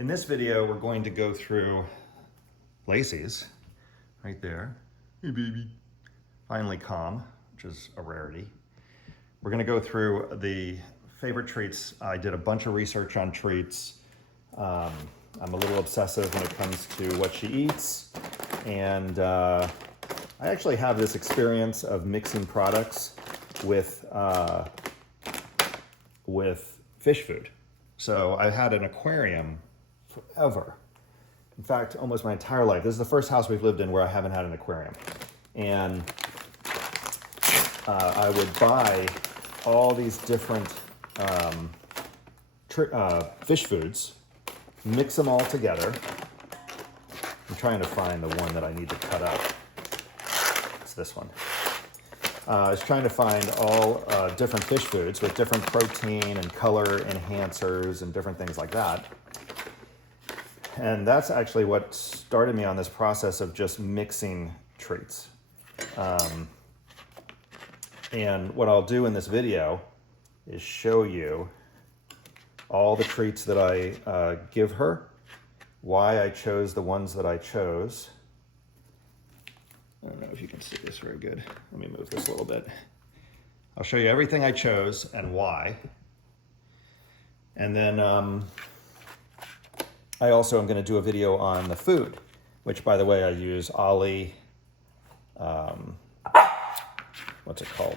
In this video, we're going to go through Lacey's, right there. Hey, baby. Finally calm, which is a rarity. We're gonna go through the favorite treats. I did a bunch of research on treats. I'm a little obsessive when it comes to what she eats. And I actually have this experience of mixing products with fish food. So I've had an aquarium forever. In fact, almost my entire life. This is the first house we've lived in where I haven't had an aquarium. And I would buy all these different fish foods, mix them all together. I'm trying to find the one that I need to cut out. It's this one. I was trying to find all different fish foods with different protein and color enhancers and different things like that. And that's actually what started me on this process of just mixing treats. And what I'll do in this video is show you all the treats that I give her, why I chose the ones that I chose. I don't know if you can see this very good. Let me move this a little bit. I'll show you everything I chose and why. And then I also am going to do a video on the food, which, by the way, I use Ollie, what's it called?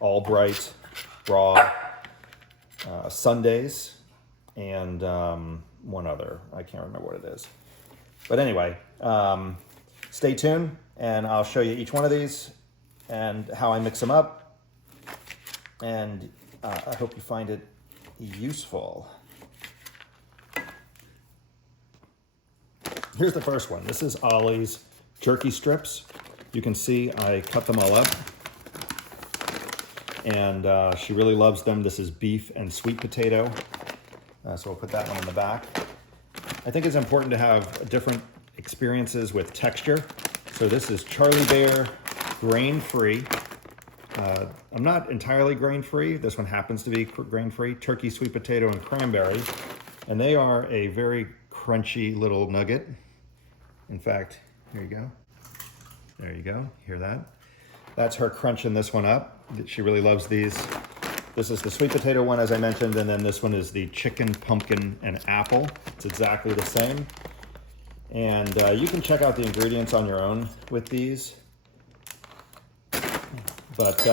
Albright Raw Sundays, and one other. I can't remember what it is. But anyway, stay tuned, and I'll show you each one of these and how I mix them up. And I hope you find it useful. Here's the first one. This is Ollie's jerky strips. You can see I cut them all up. And she really loves them. This is beef and sweet potato. So we'll put that one in the back. I think it's important to have different experiences with texture. So this is Charlie Bear, grain-free. I'm not entirely grain-free. This one happens to be grain-free. Turkey, sweet potato, and cranberry. And they are a very crunchy little nugget. In fact, here you go. There you go. Hear that? That's her crunching this one up. She really loves these. This is the sweet potato one, as I mentioned, and then this one is the chicken, pumpkin, and apple. It's exactly the same. And you can check out the ingredients on your own with these. But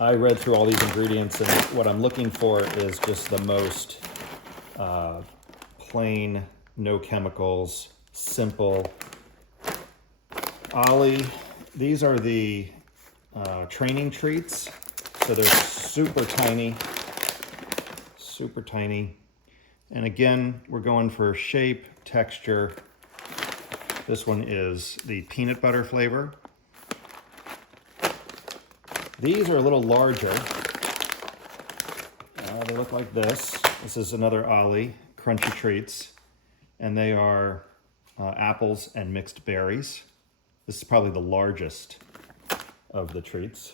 I read through all these ingredients, and what I'm looking for is just the most plain, no chemicals, simple. Ollie, these are the training treats. So they're super tiny. And again, we're going for shape, texture. This one is the peanut butter flavor. These are a little larger. They look like this. This is another Ollie crunchy treats. And they are apples and mixed berries. This is probably the largest of the treats.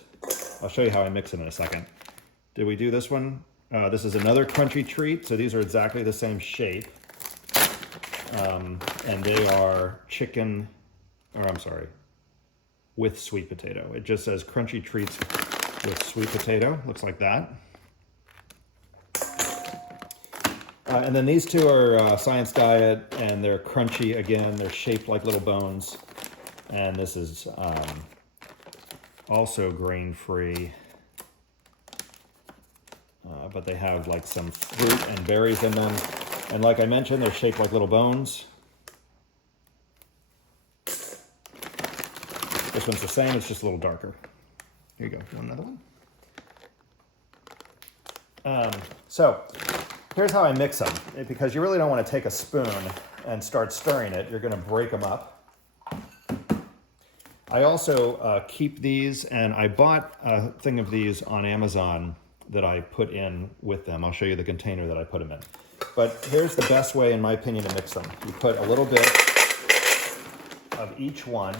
I'll show you how I mix them in a second. Did we do this one? This is another crunchy treat. So these are exactly the same shape. And they are chicken, or I'm sorry, with sweet potato. It just says crunchy treats with sweet potato. Looks like that. And then these two are Science Diet, and they're crunchy again. They're shaped like little bones. And this is also grain-free. But they have like some fruit and berries in them. And like I mentioned, they're shaped like little bones. This one's the same, it's just a little darker. Here you go, you want another one? So here's how I mix them. Because you really don't want to take a spoon and start stirring it. You're going to break them up. I also keep these, and I bought a thing of these on Amazon that I put in with them. I'll show you the container that I put them in. But here's the best way, in my opinion, to mix them. You put a little bit of each one.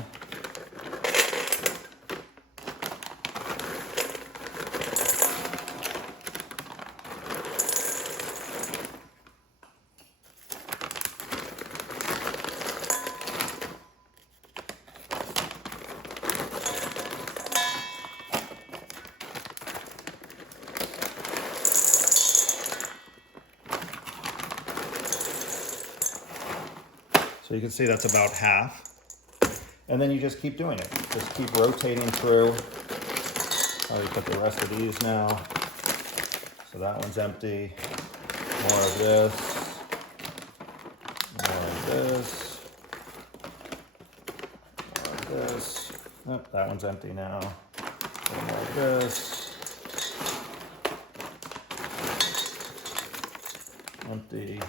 So you can see that's about half. And then you just keep doing it. Just keep rotating through. I'll put the rest of these now. So that one's empty. More of this. More of this. More of this. Oh, that one's empty now. More of this. Empty.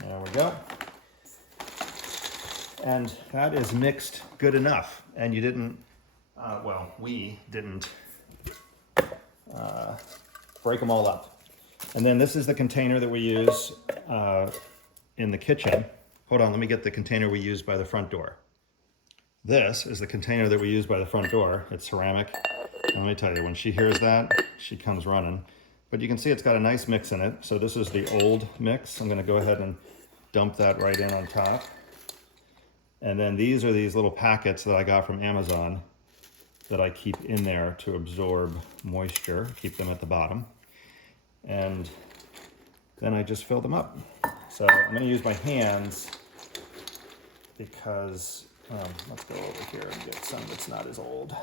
There we go. And that is mixed good enough. And you didn't, well, we didn't break them all up. And then this is the container that we use in the kitchen. Hold on, let me get the container we use by the front door. This is the container that we use by the front door. It's ceramic. And let me tell you, when she hears that, she comes running. But you can see it's got a nice mix in it. So this is the old mix. I'm gonna go ahead and dump that right in on top. And then these are these little packets that I got from Amazon that I keep in there to absorb moisture, keep them at the bottom. And then I just fill them up. So I'm gonna use my hands because, let's go over here and get some that's not as old.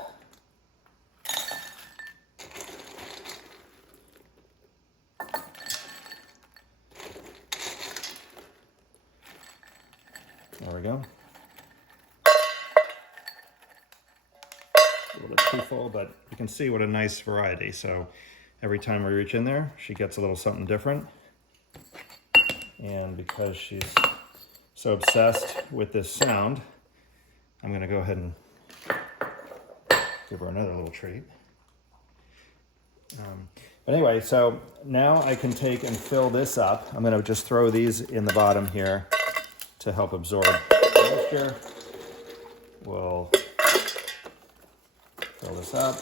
There we go. A little too full, but you can see what a nice variety. So every time we reach in there, she gets a little something different. And because she's so obsessed with this sound, I'm gonna go ahead and give her another little treat. But anyway, so now I can take and fill this up. I'm gonna just throw these in the bottom here to help absorb moisture. We'll fill this up.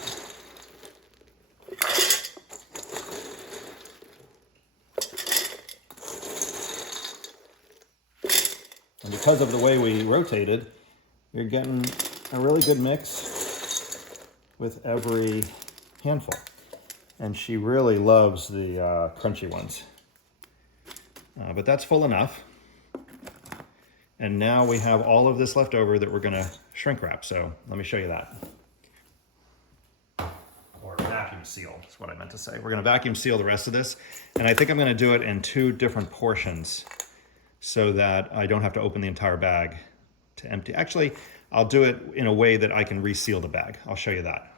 And because of the way we rotated, you're getting a really good mix with every handful. And she really loves the crunchy ones. But that's full enough. And now we have all of this left over that we're gonna shrink wrap. So let me show you that. Or vacuum seal is what I meant to say. We're gonna vacuum seal the rest of this. And I think I'm gonna do it in 2 different portions so that I don't have to open the entire bag to empty. Actually, I'll do it in a way that I can reseal the bag. I'll show you that.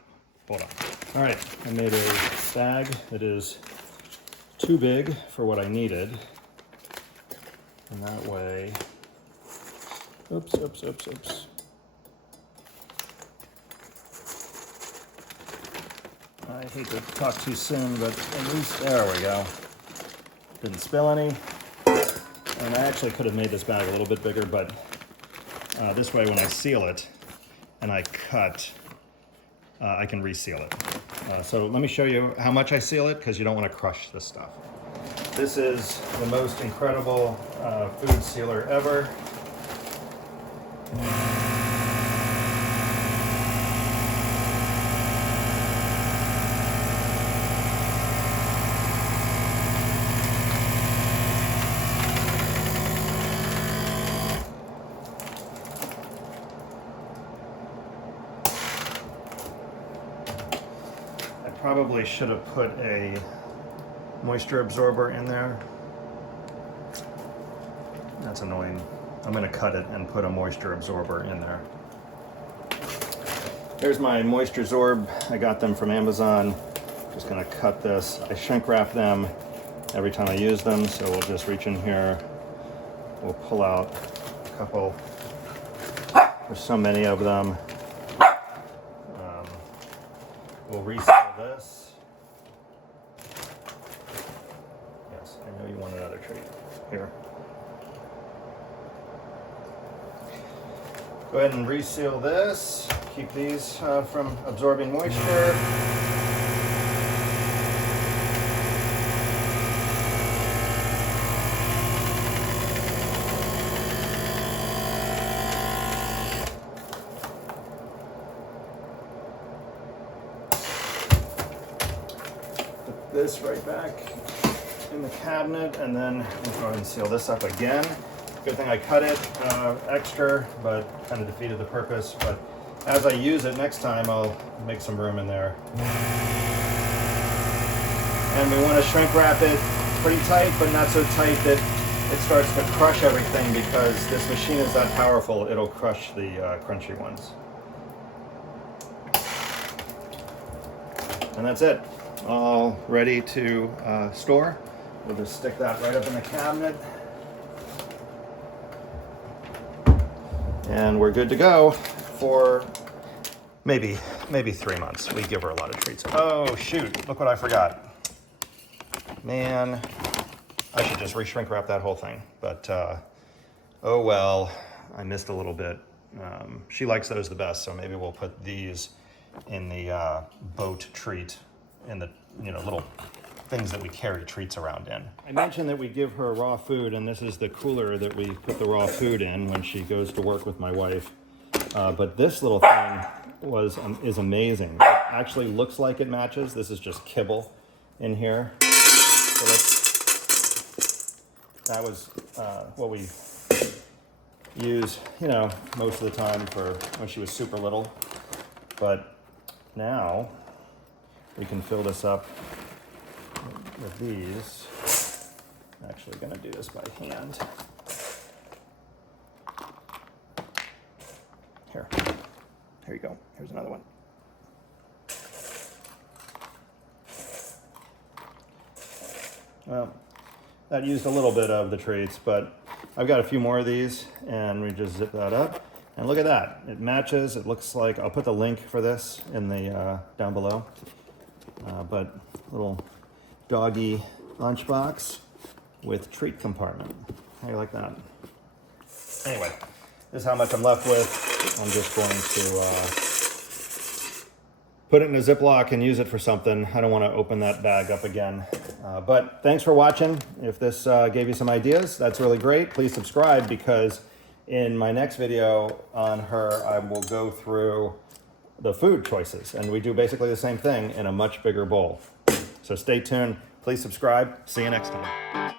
Hold on. All right, I made a bag that is too big for what I needed. And that way, oops. I hate to talk too soon, but at least, there we go. Didn't spill any. And I actually could have made this bag a little bit bigger, but this way when I seal it and I cut, I can reseal it. So let me show you how much I seal it, because you don't want to crush this stuff. This is the most incredible food sealer ever. Probably should have put a moisture absorber in there. That's annoying. I'm gonna cut it and put a moisture absorber in there. Here's my moisture absorb. I got them from Amazon. Just gonna cut this. I shrink wrap them every time I use them, so we'll just reach in here. We'll pull out a couple. There's so many of them. We'll reseal this. Yes, I know you want another treat. Here. Go ahead and reseal this. Keep these from absorbing moisture. this right back in the cabinet, and then we'll go ahead and seal this up again. Good thing I cut it extra, but kind of defeated the purpose. But as I use it next time, I'll make some room in there. And we want to shrink wrap it pretty tight, but not so tight that it starts to crush everything, because this machine is that powerful, it'll crush the crunchy ones. And that's it. All ready to store. We'll just stick that right up in the cabinet. And we're good to go for maybe 3 months. We give her a lot of treats. Oh shoot, look what I forgot. Man, I should just re-shrink wrap that whole thing. But oh well, I missed a little bit. She likes those the best, so maybe we'll put these in the boat treat, in the little things that we carry treats around in. I mentioned that we give her raw food, and this is the cooler that we put the raw food in when she goes to work with my wife. But this little thing is amazing. It actually looks like it matches. This is just kibble in here. So that was what we use, most of the time for when she was super little. But now we can fill this up with these. I'm actually going to do this by hand. Here you go. Here's another one. Well, that used a little bit of the treats, but I've got a few more of these, and we just zip that up. And look at that. It matches. It looks like, I'll put the link for this in the down below. But little doggy lunchbox with treat compartment. How do you like that? Anyway, this is how much I'm left with. I'm just going to put it in a Ziploc and use it for something. I don't want to open that bag up again. But thanks for watching. If this gave you some ideas, that's really great. Please subscribe, because in my next video on her, I will go through the food choices, and we do basically the same thing in a much bigger bowl. So stay tuned. Please subscribe. See you next time.